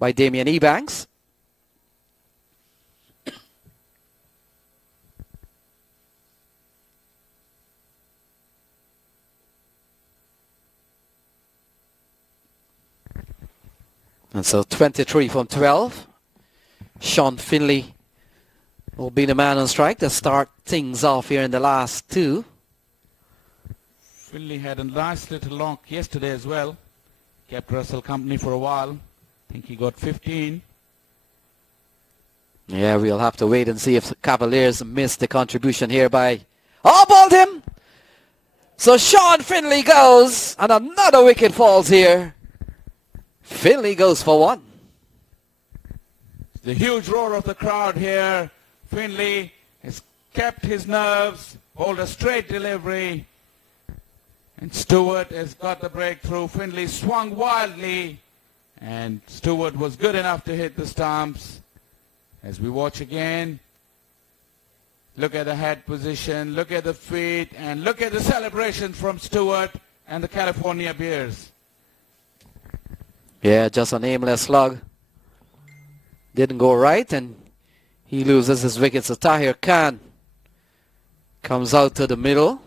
by Damien Ebanks. And so 23 from 12. Sean Finley will be the man on strike to start things off here in the last two. Finley had a nice little knock yesterday as well. Kept Russell company for a while. I think he got 15. Yeah, we'll have to wait and see if the Cavaliers missed the contribution here by... Oh, balled him! So Sean Finley goes, and another wicket falls here. Finley goes for one. The huge roar of the crowd here. Finley has kept his nerves, hold a straight delivery. And Stewart has got the breakthrough. Finley swung wildly. And Stewart was good enough to hit the stumps. As we watch again, look at the head position, look at the feet, and look at the celebration from Stewart and the California Bears. Yeah, just an aimless slug. Didn't go right, and he loses his wicket. So Tahir Khan comes out to the middle.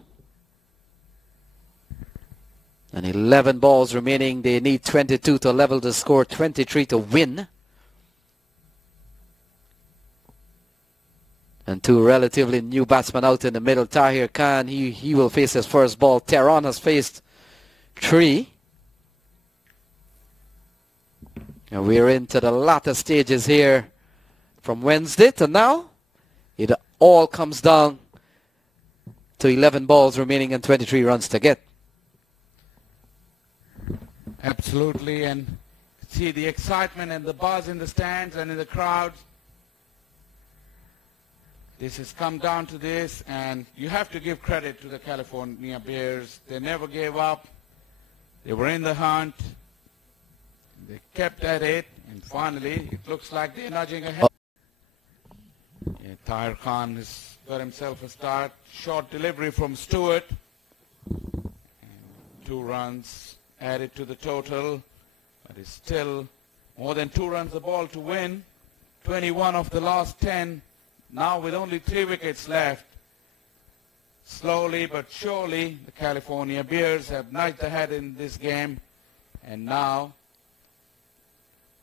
And 11 balls remaining. They need 22 to level the score, 23 to win. And two relatively new batsmen out in the middle. Tahir Khan, he will face his first ball. Tehran has faced 3. And we're into the latter stages here from Wednesday to now. It all comes down to 11 balls remaining and 23 runs to get. Absolutely, and see the excitement and the buzz in the stands and in the crowds. This has come down to this, and you have to give credit to the California Bears. They never gave up. They were in the hunt. They kept at it, and finally, it looks like they're nudging ahead. Yeah, Tahir Khan has got himself a start. Short delivery from Stewart. And 2 runs added to the total, but it's still more than 2 runs a ball to win. 21 of the last 10. Now with only 3 wickets left. Slowly but surely, the California Bears have nudged ahead in this game, and now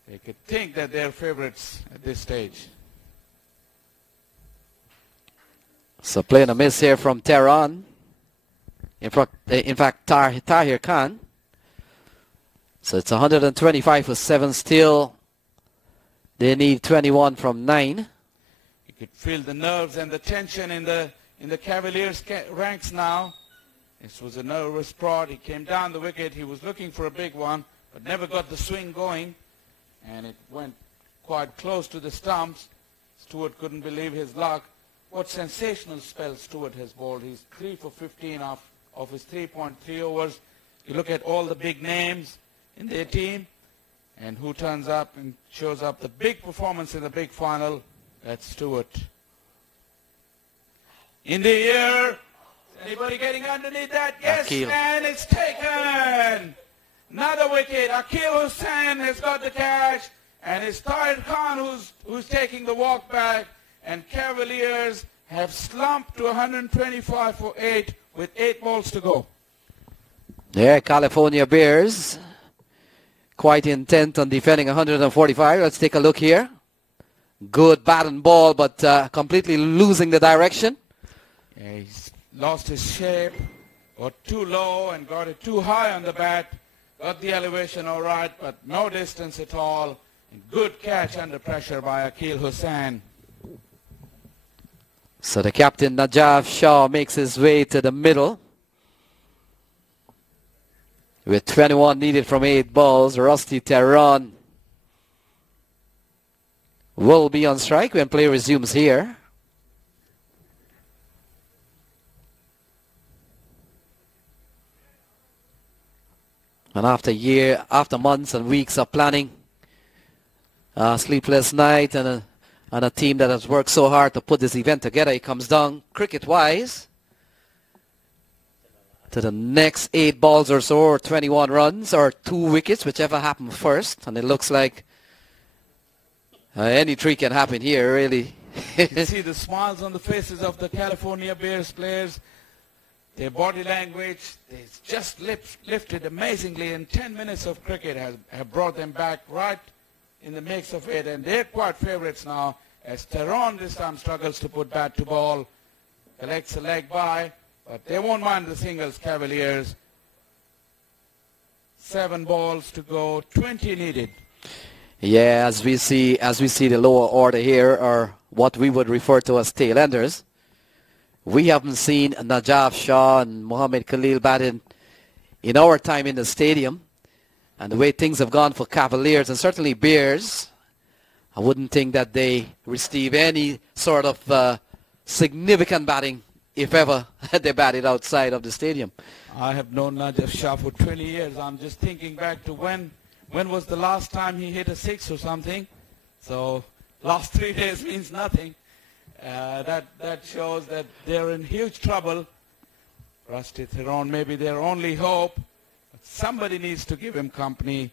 they could think that they're favorites at this stage. So playing a miss here from Tehran. In fact, Tahir Khan. So it's 125 for 7 still. They need 21 from 9. You could feel the nerves and the tension in the Cavaliers ranks now. This was a nervous prod. He came down the wicket. He was looking for a big one, but never got the swing going. And it went quite close to the stumps. Stewart couldn't believe his luck. What sensational spell Stewart has bowled. He's 3 for 15 of his 3.3 overs. You look at all the big names in their team, and who turns up and shows up the big performance in the big final. That's Stewart. In the air. Anybody getting underneath that? Yes, Akil. And it's taken. Another wicket. Akil Hussain has got the catch, and it's Tahir Khan who's taking the walk back, and Cavaliers have slumped to 125 for 8 with 8 balls to go. Yeah, California Bears quite intent on defending 145. Let's take a look here. Good bat and ball, but completely losing the direction. Yeah, he's lost his shape, got too low and got it too high on the bat. Got the elevation all right, but no distance at all. And good catch under pressure by Akil Hussain. So the captain, Najaf Shah, makes his way to the middle. With 21 needed from 8 balls, Rusty Tehran will be on strike when play resumes here. And after months and weeks of planning, sleepless night, and a team that has worked so hard to put this event together, it comes down cricket-wise to the next 8 balls or so, or 21 runs, or 2 wickets, whichever happens first. And it looks like Any tree can happen here, really. You can see the smiles on the faces of the California Bears players. Their body language, they just lifted amazingly, and 10 minutes of cricket have brought them back right in the mix of it, and they're quite favorites now as Tehran this time struggles to put bat to ball, collects a leg by, but they won't mind the singles, Cavaliers. 7 balls to go, 20 needed. Yeah, as we see the lower order here, or what we would refer to as tail enders. We haven't seen Najaf Shah and Mohammad Khalil batting in our time in the stadium. And the way things have gone for Cavaliers and certainly Bears, I wouldn't think that they receive any sort of significant batting, if ever, they batted outside of the stadium. I have known Najaf Shah for 20 years. I'm just thinking back to when was the last time he hit a 6 or something. So last 3 days means nothing. That shows that they're in huge trouble. Rusty Theron may be their only hope. But somebody needs to give him company.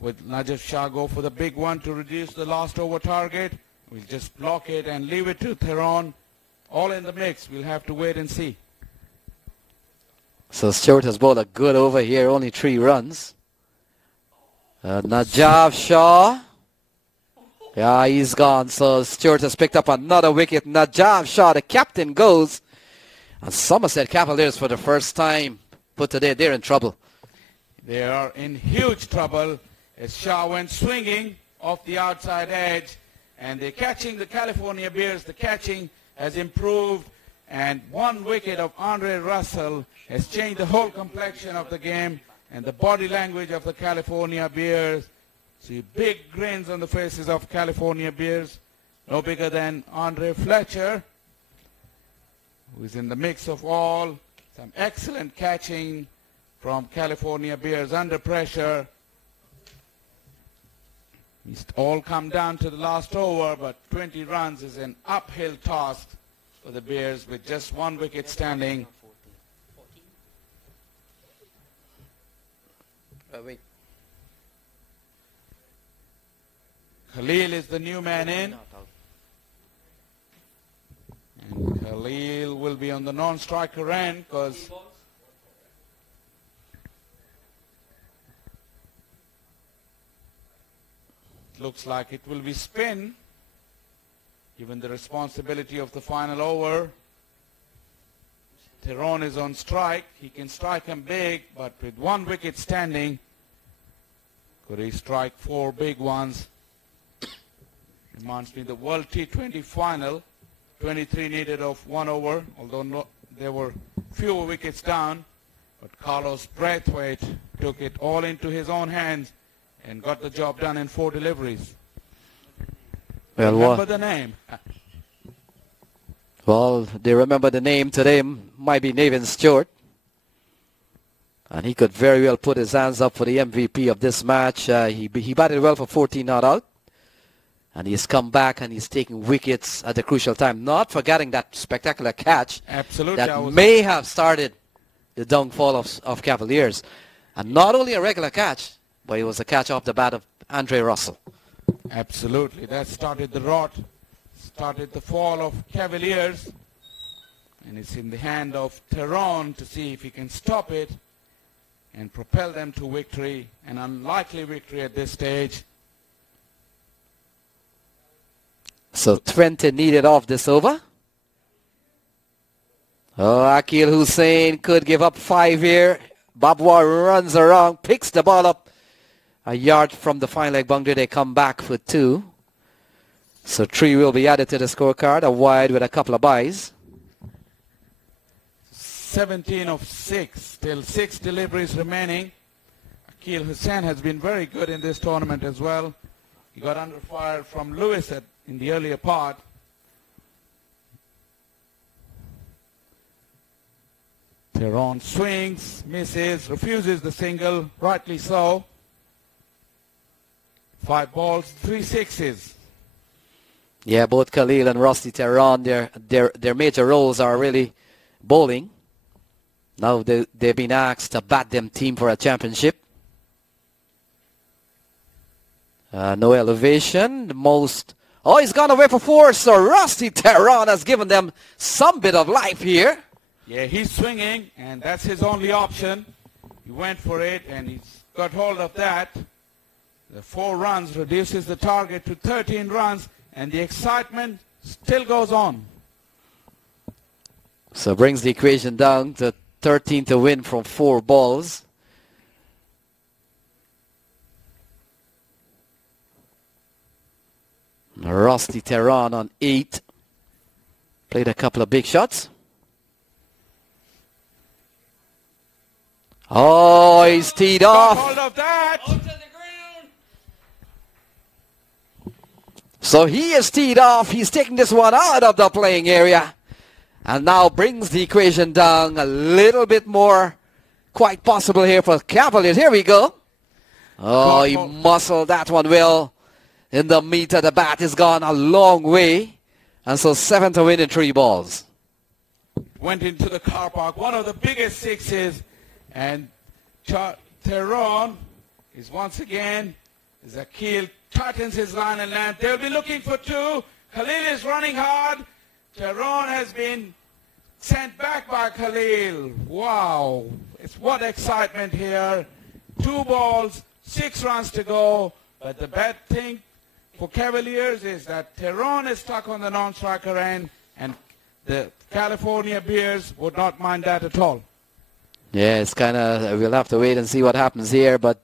With Najaf Shah go for the big one to reduce the last over target. We'll just block it and leave it to Theron. All in the mix. We'll have to wait and see. So Stewart has bowled a good over here, only 3 runs. Najaf Shah. Yeah, he's gone. So Stewart has picked up another wicket. Najaf Shah, the captain, goes. And Somerset Cavaliers for the first time put today, they're in trouble. They are in huge trouble as Shah went swinging off the outside edge. And they're catching the California Bears. The catching has improved. And 1 wicket of Andre Russell has changed the whole complexion of the game and the body language of the California Bears. See big grins on the faces of California Bears. No bigger than Andre Fletcher, who is in the mix of all. Some excellent catching from California Bears under pressure. It's all come down to the last over, but 20 runs is an uphill task for the Bears with just 1 wicket standing. Wait. Khalil is the new man in. And Khalil will be on the non-striker end because it looks like it will be spin, given the responsibility of the final over. Tehran is on strike. He can strike him big, but with 1 wicket standing, could he strike 4 big ones? Reminds me the World T20 final, 23 needed of 1 over, although there were fewer wickets down. But Carlos Braithwaite took it all into his own hands and got the job done in 4 deliveries. Well, remember the name. Well, they remember the name today, might be Nathan Stewart. And he could very well put his hands up for the MVP of this match. He batted well for 14 not out. And he's come back and he's taking wickets at the crucial time. Not forgetting that spectacular catch. Absolutely, that may have started the downfall of Cavaliers. And not only a regular catch, but it was a catch off the bat of Andre Russell. Absolutely. That started the rot, started the fall of Cavaliers. And it's in the hand of Tehran to see if he can stop it and propel them to victory. An unlikely victory at this stage. So 20 needed off this over. Oh, Akil Hussain could give up 5 here. Babwa runs around, picks the ball up a yard from the fine leg boundary. They come back for 2. So 3 will be added to the scorecard. A wide with a couple of byes. 17 of 6. Still 6 deliveries remaining. Akil Hussain has been very good in this tournament as well. He got under fire from Lewis in the earlier part. Tehran swings, misses, refuses the single, rightly so. 5 balls, 3 sixes. Yeah, both Khalil and Rusty Tehran, their major roles are really bowling. Now they've been asked to bat them team for a championship. No elevation. The most... Oh, he's gone away for 4. So Rusty Tehran has given them some bit of life here. Yeah, he's swinging, and that's his only option. He went for it, and he's got hold of that. The 4 runs reduces the target to 13 runs, and the excitement still goes on. So brings the equation down to 13 to win from 4 balls. Rusty Tehran on 8. Played a couple of big shots. Oh, he's teed off. Got hold of that. So he is teed off. He's taking this one out of the playing area. And now brings the equation down a little bit more. Quite possible here for Cavaliers. Here we go. Oh, he muscled that one well. In the meter, the bat has gone a long way. And so 7 to win in 3 balls. Went into the car park. One of the biggest sixes. And Tehran is once again, Zakil tightens his line and land. They'll be looking for 2. Khalil is running hard. Tehran has been sent back by Khalil. Wow. It's what excitement here. 2 balls, 6 runs to go. But the bad thing for Cavaliers is that Tehran is stuck on the non-striker end, and the California Bears would not mind that at all. Yeah, it's kind of, we'll have to wait and see what happens here, but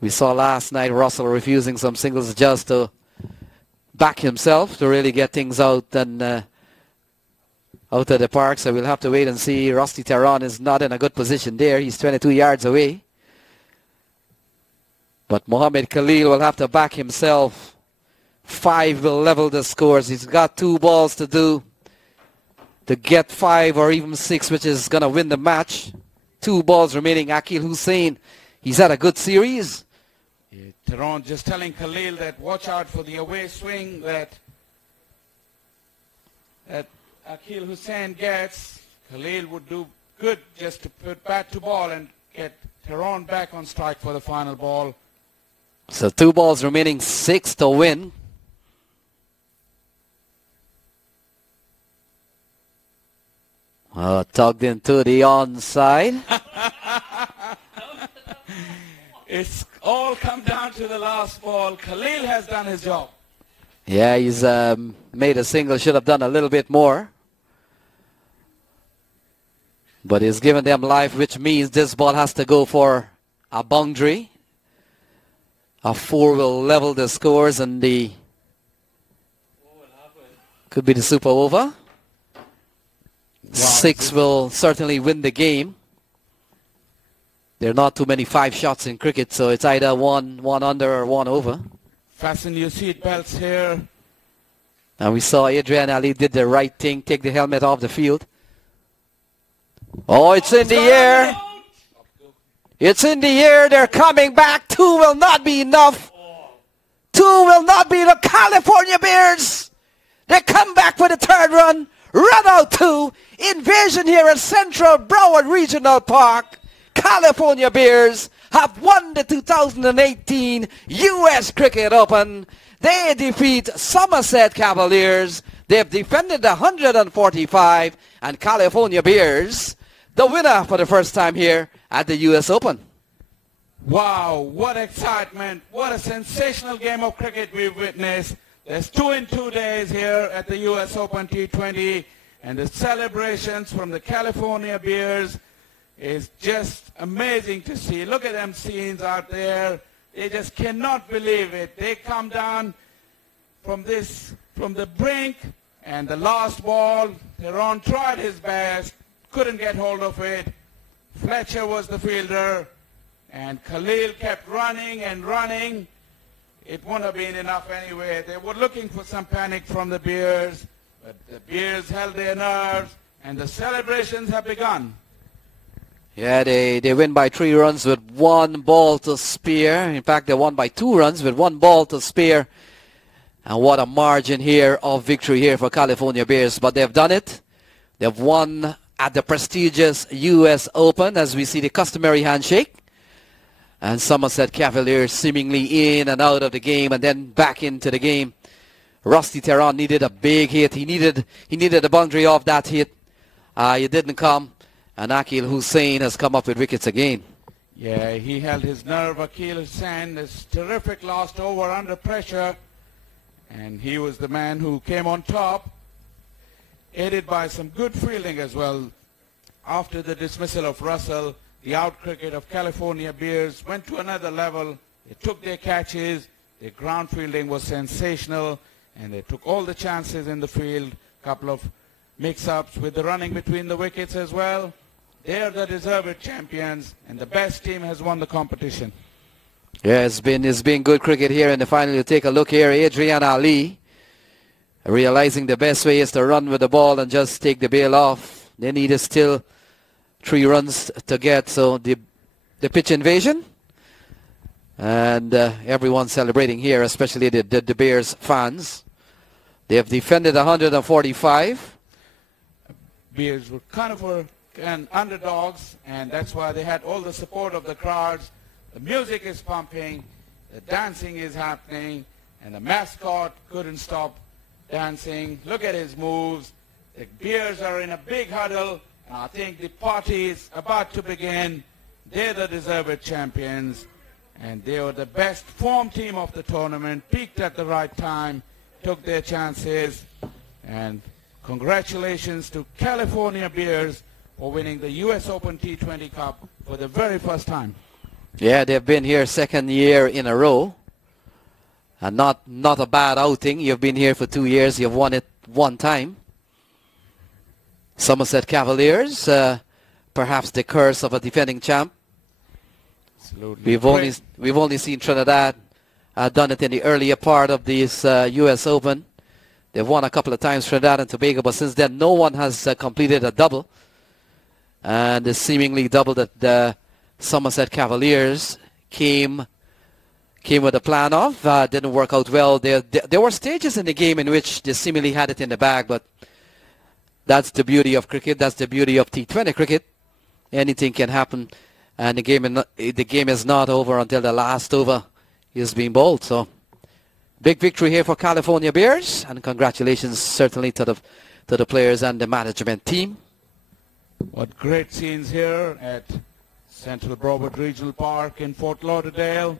we saw last night Russell refusing some singles just to back himself to really get things out and out of the park, so we'll have to wait and see. Rusty Tehran is not in a good position there. He's 22 yards away. But Mohamed Khalil will have to back himself. 5 will level the scores. He's got 2 balls to do to get 5 or even 6, which is going to win the match. 2 balls remaining. Akil Hussain, he's had a good series. Yeah, Tehran just telling Khalil that watch out for the away swing that Akil Hussain gets. Khalil would do good just to put bat to ball and get Tehran back on strike for the final ball. So 2 balls remaining, 6 to win. Tugged into the onside. It's all come down to the last ball. Khalil has done his job. Yeah, he's made a single, should have done a little bit more. But he's given them life, which means this ball has to go for a boundary. A 4 will level the scores, and the could be the super over. Wow. 6 will certainly win the game. There are not too many 5 shots in cricket, so it's either one under or 1 over. Fasten your seat belts here. And we saw Adrian Ali did the right thing, take the helmet off the field. Oh, it's in the air. It's in the air. They're coming back. 2 will not be enough. 2 will not be the California Bears. They come back for the 3rd run. Run out 2. Invasion here at Central Broward Regional Park. California Bears have won the 2018 U.S. Cricket Open. They defeat Somerset Cavaliers. They've defended the 145, and California Bears, the winner for the first time here at the U.S. Open. Wow, what excitement. What a sensational game of cricket we've witnessed. There's 2 in 2 days here at the U.S. Open T20, and the celebrations from the California Bears is just amazing to see. Look at them scenes out there. They just cannot believe it. They come down from the brink, and the last ball, Tehran tried his best, couldn't get hold of it. Fletcher was the fielder, and Khalil kept running and running. It wouldn't have been enough anyway. They were looking for some panic from the Bears, but the Bears held their nerves, and the celebrations have begun. Yeah, they win by 3 runs with 1 ball to spare. In fact, they won by 2 runs with 1 ball to spare. And what a margin here of victory here for California Bears. But they've done it. They've won at the prestigious U.S. Open, as we see the customary handshake. And Somerset Cavaliers seemingly in and out of the game and then back into the game. Rusty Tehran needed a big hit. He needed the boundary off that hit. It didn't come. And Akil Hussain has come up with wickets again. Yeah, he held his nerve. Akil Hussain is terrific last over under pressure. And he was the man who came on top, aided by some good fielding as well. After the dismissal of Russell, the out cricket of California Bears went to another level. They took their catches. Their ground fielding was sensational. And they took all the chances in the field. A couple of mix-ups with the running between the wickets as well. They are the deserved champions, and the best team has won the competition. Yeah, it's been good cricket here in the final. You take a look here, Adrian Ali, realizing the best way is to run with the ball and just take the bail off. They needed still 3 runs to get, so the pitch invasion. And everyone celebrating here, especially the Bears fans. They have defended 145. Bears were kind of underdogs, and that's why they had all the support of the crowds. The music is pumping, the dancing is happening, and the mascot couldn't stop dancing. Look at his moves. The Bears are in a big huddle, and I think the party is about to begin. They're the deserved champions, and they were the best form team of the tournament, peaked at the right time, took their chances, and congratulations to California Bears for winning the US Open T20 Cup for the very first time. Yeah, they've been here second year in a row. And not a bad outing. You've been here for 2 years. You've won it 1 time. Somerset Cavaliers, perhaps the curse of a defending champ. Absolutely. We've only seen Trinidad done it in the earlier part of this US Open. They've won a couple of times, Trinidad and Tobago, but since then no one has completed a double. And the seemingly double that the Somerset Cavaliers came with a plan of. Didn't work out well. There were stages in the game in which they seemingly had it in the bag, but that's the beauty of cricket. That's the beauty of T20 cricket. Anything can happen, and the game is not over until the last over is being bowled. So, big victory here for California Bears, and congratulations certainly to the players and the management team. What great scenes here at Central Broward Regional Park in Fort Lauderdale.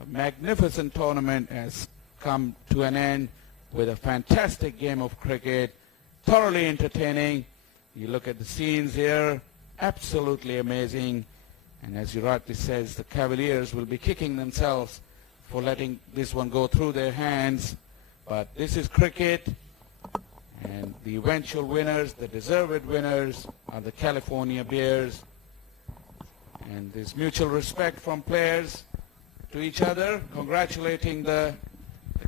A magnificent tournament has come to an end with a fantastic game of cricket, thoroughly entertaining. You look at the scenes here, absolutely amazing. And as you rightly says, the Cavaliers will be kicking themselves for letting this one go through their hands. But this is cricket, and the eventual winners, the deserved winners, are the California Bears. And there's mutual respect from players to each other, congratulating the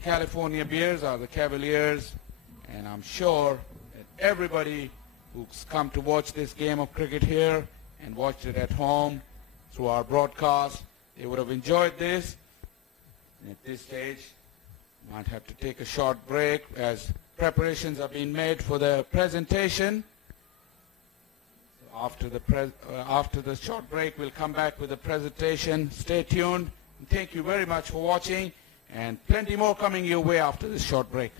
California Bears or the Cavaliers. And I'm sure that everybody who's come to watch this game of cricket here and watched it at home through our broadcast, they would have enjoyed this. And at this stage, might have to take a short break as preparations are being made for the presentation. After the short break, we'll come back with the presentation. Stay tuned. And thank you very much for watching, and plenty more coming your way after this short break.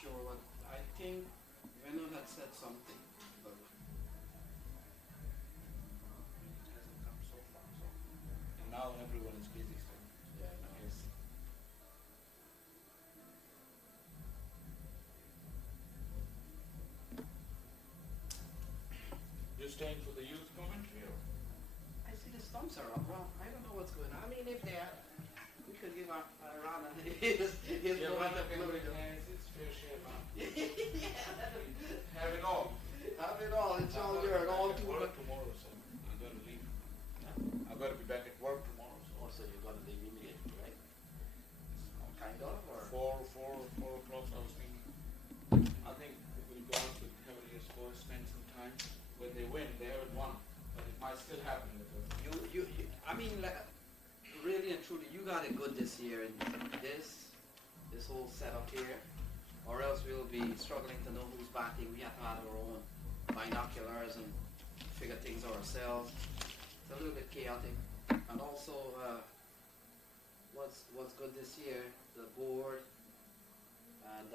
sure what. I think Venom had said something, but it hasn't come so far. So And now everyone is busy. So yeah, no. yes. You staying for the youth commentary? Or? I see the stumps are up. Well, I don't know what's going on. I mean, if they are, we could give a run and his Yeah, moment well, of glory. it's fair share, man. Yeah, Have it all. have it all. It's all yours. All to too work much. tomorrow, so I'm gonna leave. I'm gonna be back at work tomorrow. So Oh, so you're gonna leave immediately, right? Kind of, or? 4 o'clock. I was thinking. I think we'll go out with Cavaliers boys, spend some time. When they win, they haven't won, but it might still happen. You I mean, like, really and truly, you got it good this year in this whole setup here, or else we'll be struggling to know who's batting. We have to have our own binoculars and figure things out ourselves. It's a little bit chaotic, and also what's good this year, the board, and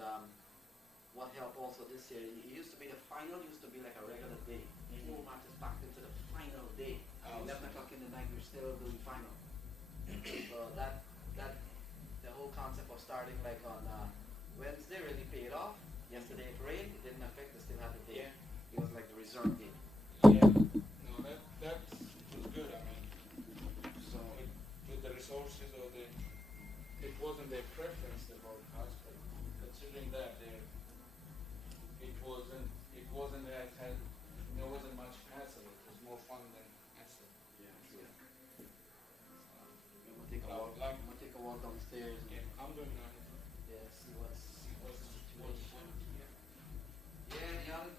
what helped also this year. It used to be the final used to be like a regular day. Four matches packed into the final day. 11 o'clock in the night, we're still doing final. So that the whole concept of starting like on Wednesday really paid off. Yesterday it rained, it didn't affect, they still had the day. It was like the reserve day. Yeah. No, that was good. I mean, so with the resources or it wasn't their preference, the broadcast, but considering that it wasn't as there wasn't much hassle. It was more fun than hassle. Yeah. I'm gonna take a walk downstairs. And, Yeah, I'm doing that. yeah, see what's What's the situation? yeah, the other